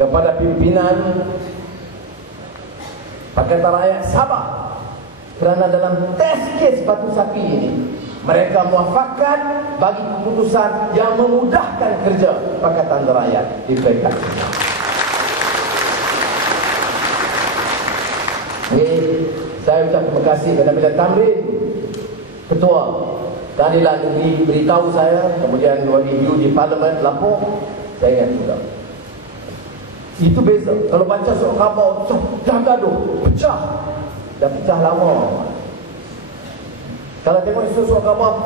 kepada pimpinan Pakatan Rakyat Sabah, kerana dalam test kes Batu Sapi ini mereka muafakat bagi keputusan yang memudahkan kerja Pakatan Rakyat di peringkat Sabah. Ini saya ucap terima kasih kepada Bila Tamrin, Ketua Keadilan Negeri, beritahu saya, kemudian review di Parlimen Lampung. Saya ingat juga itu beza. Kalau baca surat khabar dah gaduh, pecah, dah pecah lama. Kalau tengok isu surat khabar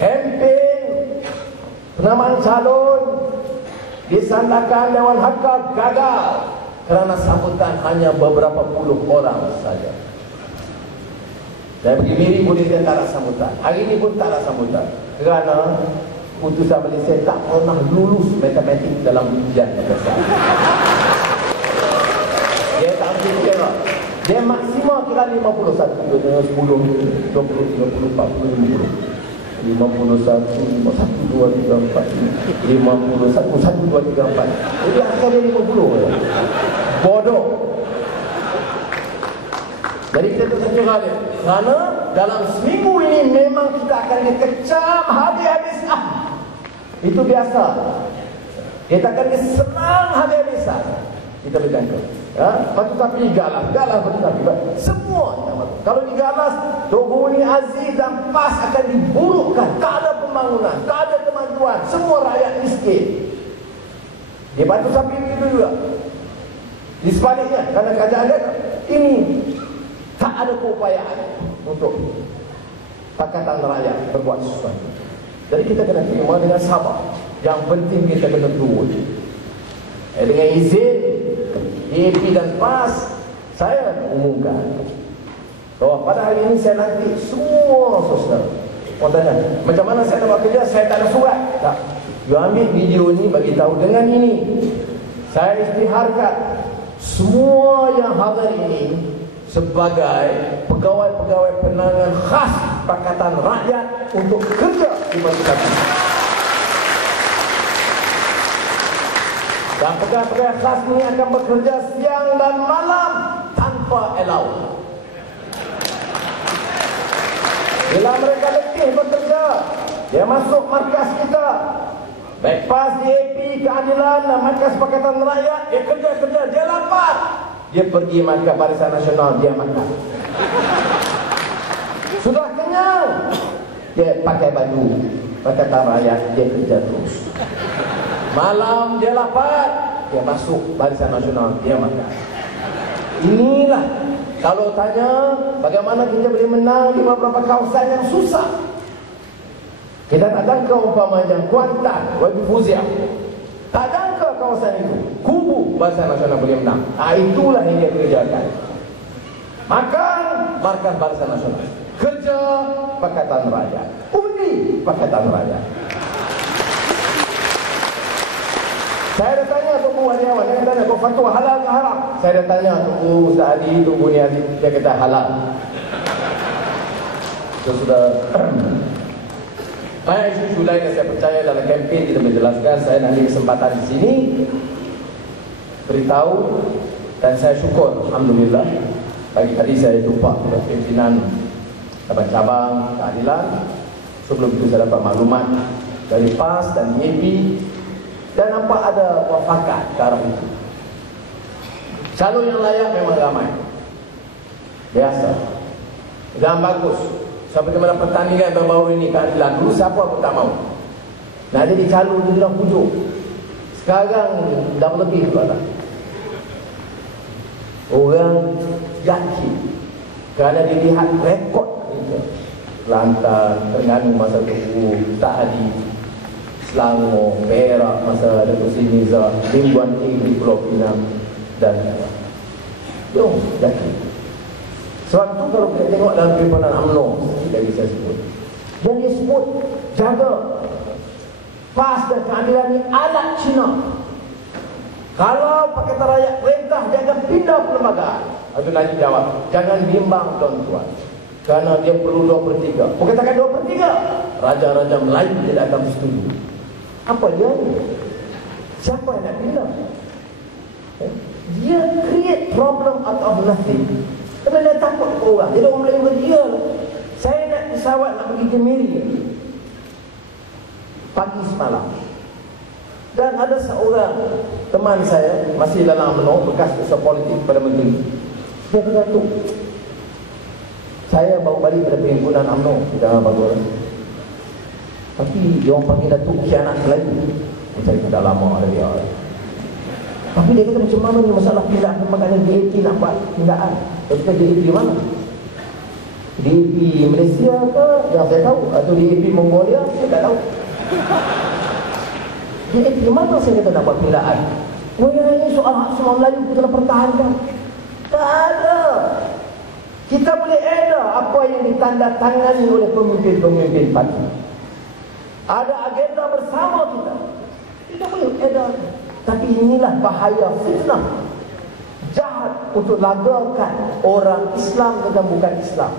kempen penamaan calon disandarkan Dewan Hakam gagal kerana sambutan hanya beberapa puluh orang saja. Saya pergi Miri boleh dia tak ada sambutan. Hari ini pun tak ada sambutan kerana putusan Malaysia tak pernah lulus matematik dalam ujian besar. Dia tak boleh kira. Dia maksimal kira 51, 10, 20, 30, 40, 50. 51, 1, 2, 3, 4, 51, 1, 2, 3, 4. Jadi akhir dia 50. Bodoh. Jadi kita tersenyum dia. Kerana dalam seminggu ini memang kita akan dikecam habis-habis. Itu biasa. Kita akan diserang habis-habisan. Kita berjangka. Ya, Batu Sapi galas Batu Sapi. Semua yang baru. Kalau digalas, Tok Buni Aziz dan PAS akan diburukkan. Tak ada pembangunan, tak ada kemajuan. Semua rakyat miskin. Di Batu Sapi itu juga. Di sebaliknya, kerana kerajaan dia ini tak ada keupayaan untuk Pakatan Rakyat berbuat sesuatu. Jadi kita kena terima dengan sabar. Yang penting kita kena turun. Dengan izin DAP dan PAS, saya umumkan bahawa pada hari ini saya nanti semua sosial. Orang tanya, macam mana saya nak buat kerja? Saya tak ada surat. Tak. You ambil video ni, bagi tahu dengan ini. Saya isytiharkan semua yang hadir ini sebagai pegawai-pegawai penanganan khas Pakatan Rakyat untuk kerja di Batu Sapi. Dan pegawai-pegawai khas ini akan bekerja siang dan malam tanpa allow. Bila mereka letih bekerja, dia masuk markas kita, baik PAS, DAP, Keadilan dan markas Pakatan Rakyat. Dia kerja-kerja, dia lapar, dia pergi markas Barisan Nasional, dia makan. Sudah kenyang, dia pakai baju Pakatan Rakyat, dia kerja terus. Malam dia lapar, dia masuk Barisan Nasional, dia makan. Inilah, kalau tanya bagaimana kita boleh menang di beberapa kawasan yang susah. Kita tak jangka umpamanya Kuantan, Wadi Fuzia. Tak jangka kawasan itu kubu Barisan Nasional boleh menang. Itulah yang dia kerjakan. Makan markas Barisan Nasional, kerja Pakatan Rakyat, undi Pakatan Rakyat. Saya dah tanya Tuan Hadiawan, dia tanya kau fatwa halal ke haram? Saya dah tanya Tuan Ustaz Adi, Tuan Buni Aziz, dia kata halal. So, sudah banyak isu-isu lain yang saya percaya dalam kempen kita menjelaskan. Saya nak ambil kesempatan di sini beritahu, dan saya syukur alhamdulillah pagi tadi saya jumpa dengan pimpinan cabang Keadilan. Sebelum itu saya dapat maklumat dari PAS dan DAP, dan nampak ada wafakat ke arah itu. Calon yang layak memang ramai, biasa, dan bagus. Seperti mana pertandingan baru-baru ini Keadilan, dulu siapa pun tak mau. Nah, jadi calon dia bilang pujuk. Sekarang dah lebih pula tak. Orang yakin kerana dilihat rekod kita. Kelantan, Terengganu masa itu, Tak Hadi, Selangor, Perak masa Datuk Seri Nizar, Limbuan di Pulau Pinang, dan jom yakin. Sebab itu kalau kita tengok dalam perhimpunan UMNO tadi saya sebut, yang dia sebut jaga PAS dan Keadilan ini alat Cina. Kalau Pakatan Rakyat perintah, dia akan pindah perlembagaan. Abdul Najib jawab, jangan bimbang tuan-tuan, kerana dia perlu 2/3. Bukan katakan 2/3, raja-raja Melayu tidak akan bersetuju. Apa dia ni? Siapa yang nak pindah? Dia create problem out of nothing. Kerana dia takut ke orang. Jadi orang Melayu berdia, saya nak pesawat nak pergi ke Miri pagi semalam. Dan ada seorang teman saya, masih dalam UMNO, bekas usaha politik pada menteri. Dia kata, tu, saya baru balik pada perhimpunan UMNO di dalam Bagus. Tapi dia orang panggil Datuk khianat Melayu. Saya dah lama ada dia. Tapi dia kata macam mana ni masalah pindah maknanya DAP nak buat pindaan. Dia kata DAP di mana? DAP Malaysia ke? Yang saya tahu. Atau DAP Mongolia? Saya tak tahu. DAP mana saya kata nak buat pindaan? Oh ya, ini soal hak semua Melayu kita nak pertahankan. Tak ada. Kita boleh ada apa yang ditandatangani oleh pemimpin-pemimpin parti. Ada agenda bersama kita. Kita boleh ada. Tapi inilah bahaya fitnah. Jahat untuk lagakan orang Islam dengan bukan Islam.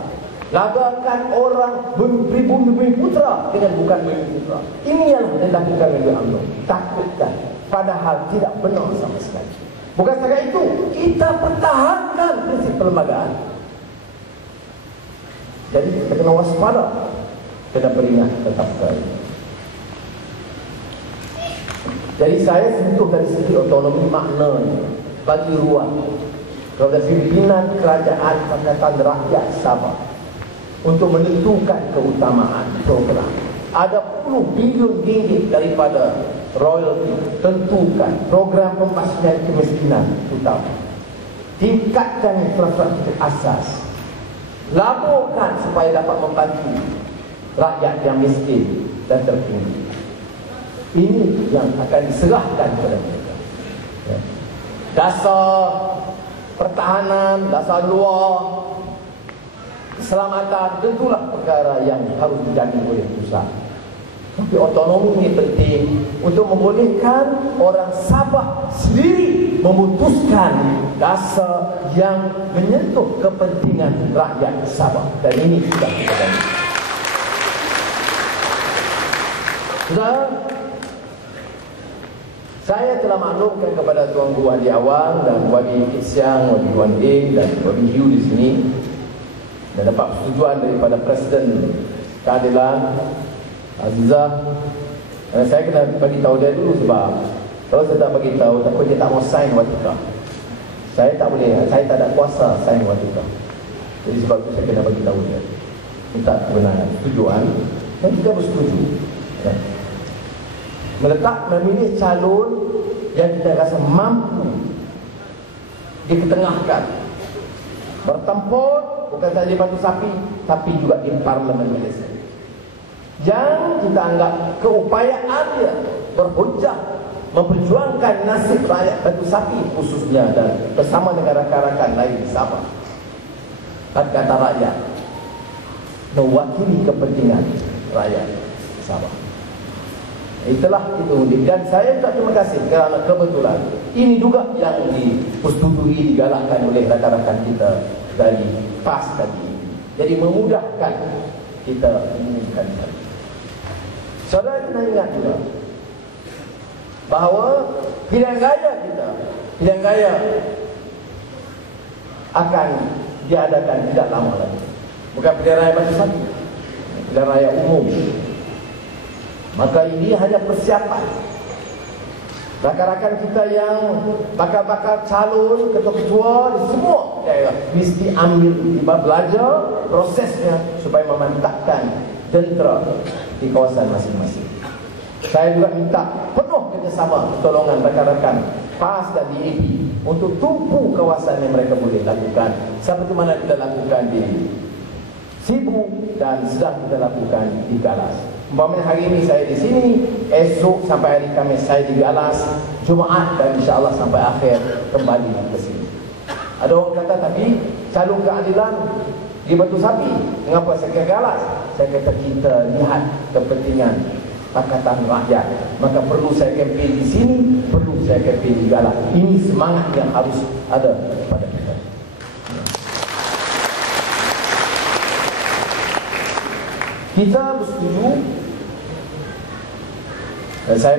Lagakan orang pribumi putra dengan bukan bumi putra. Ini yang dilakukan oleh UMNO. Takutkan. Padahal tidak benar sama sekali. Bukan setakat itu, kita pertahankan prinsip perlembagaan. Jadi kita kena waspada. Kena peringat tetap sekali. Jadi saya sentuh dari segi otonomi maknanya bagi ruang kepada pimpinan kerajaan Pakatan Rakyat Sabah untuk menentukan keutamaan program. Ada puluh bilion ringgit daripada royalty, tentukan program pemastian kemiskinan utama. Tingkatkan infrastruktur asas. Laburkan supaya dapat membantu rakyat yang miskin dan tertinggi. Ini yang akan diserahkan kepada mereka. Dasar pertahanan, dasar luar, keselamatan tentulah perkara yang harus dijaga oleh pusat. Tapi otonomi ini penting untuk membolehkan orang Sabah sendiri memutuskan dasar yang menyentuh kepentingan rakyat Sabah. Dan ini sudah kita lakukan. Sudah. Saya telah maklumkan kepada Tuan Guru Haji Awang dan Wadi Kit Siang, Wadi Wan Ing dan Wadi Hiu di sini, dan dapat persetujuan daripada Presiden Keadilan Azizah. Saya kena bagi tahu dia dulu sebab kalau saya tak bagi tahu, takut dia tak mau sign watikah. Saya tak boleh, saya tak ada kuasa sign watikah. Jadi sebab itu saya kena bagi tahu dia, minta kebenaran, persetujuan, dan kita bersetuju. Ya. Memilih calon yang kita rasa mampu diketengahkan, bertempur bukan saja di Batu Sapi tapi juga di Parlimen Malaysia, yang kita anggap keupayaan dia berhujah memperjuangkan nasib rakyat Batu Sapi khususnya dan bersama dengan rakan-rakan lain di Sabah. Kata rakyat mewakili kepentingan rakyat Sabah. Itulah itu. Dan saya juga terima kasih kerana kebetulan ini juga yang dipersetujui, digalakkan oleh rakan-rakan kita dari PAS tadi. Jadi memudahkan kita mengumumkan tadi. Saudara kena ingat juga bahawa pilihan raya kita, pilihan raya akan diadakan tidak lama lagi. Bukan pilihan raya Batu Sapi, pilihan raya umum. Maka ini hanya persiapan. Rakan-rakan kita yang bakal-bakal calon ketua-ketua di semua daerah mesti ambil belajar prosesnya supaya memantapkan jentera di kawasan masing-masing. Saya juga minta penuh kerjasama pertolongan rakan-rakan PAS dan DAP untuk tumpu kawasan yang mereka boleh lakukan seperti mana kita lakukan di Sibu dan sedang kita lakukan di Galas. Umpamanya hari ini saya di sini, esok sampai hari Khamis saya di Galas, Jumaat dan insya-Allah sampai akhir kembali ke sini. Ada orang kata tapi calon keadilan di Batu Sapi, mengapa saya ke Galas? Saya kata kita lihat kepentingan Pakatan Rakyat, maka perlu saya kempen di sini, perlu saya kempen di Galas. Ini semangat yang harus ada pada kita. Kita bersetuju, dan saya